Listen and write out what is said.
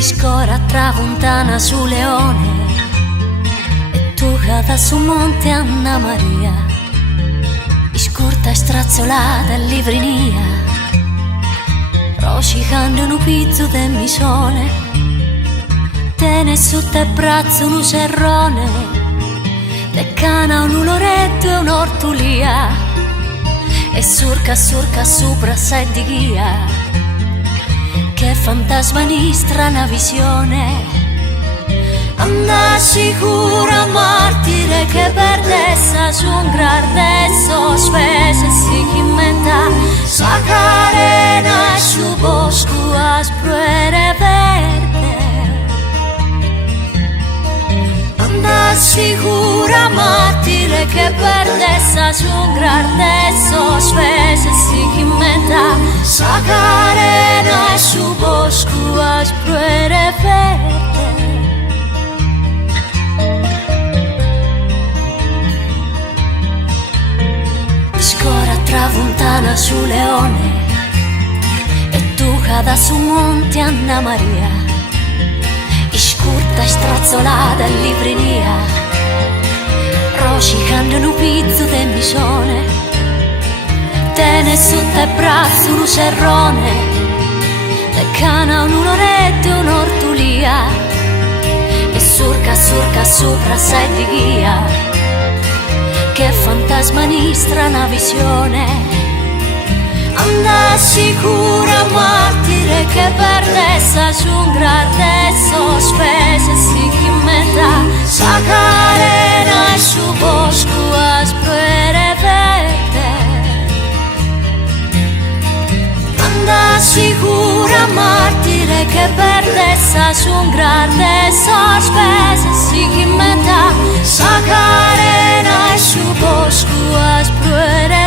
Iscora travuntana su Leone e tu cada su Monte Anna Maria, iscurta e strazzolata in livrinia, rosicando un pizzo de misone, tene su te braccio un serrone, te cana un loretto e un'ortulia, e surca sopra sé di ghia, che fantasma di strana visione. Anda sicura martire che perdessa su un grandesso spese si chimmenta sa carena e su bosco a spruere verde. Anda sicura martire che perdessa su un grandesso spese si chimmenta sa carena e su bosco a spruere verde. Scora travuntana su Leone e tu cada su Monte Anna Maria, iscurta e strazzolata in livrinia, rosicando un pizzo de misone, tene su te braccio un serrone, te cana un loretto e un'ortulia, e surca sopra sé di ghia, che fantasma di strana visione. Anda sicura martire che perdessa su un grandesso spese si chimmetta sa carena e su bosco a spruere verde. Anda sicura martire che perdessa su un grandesso spese si chimmetta sa carena e su bosco a spruere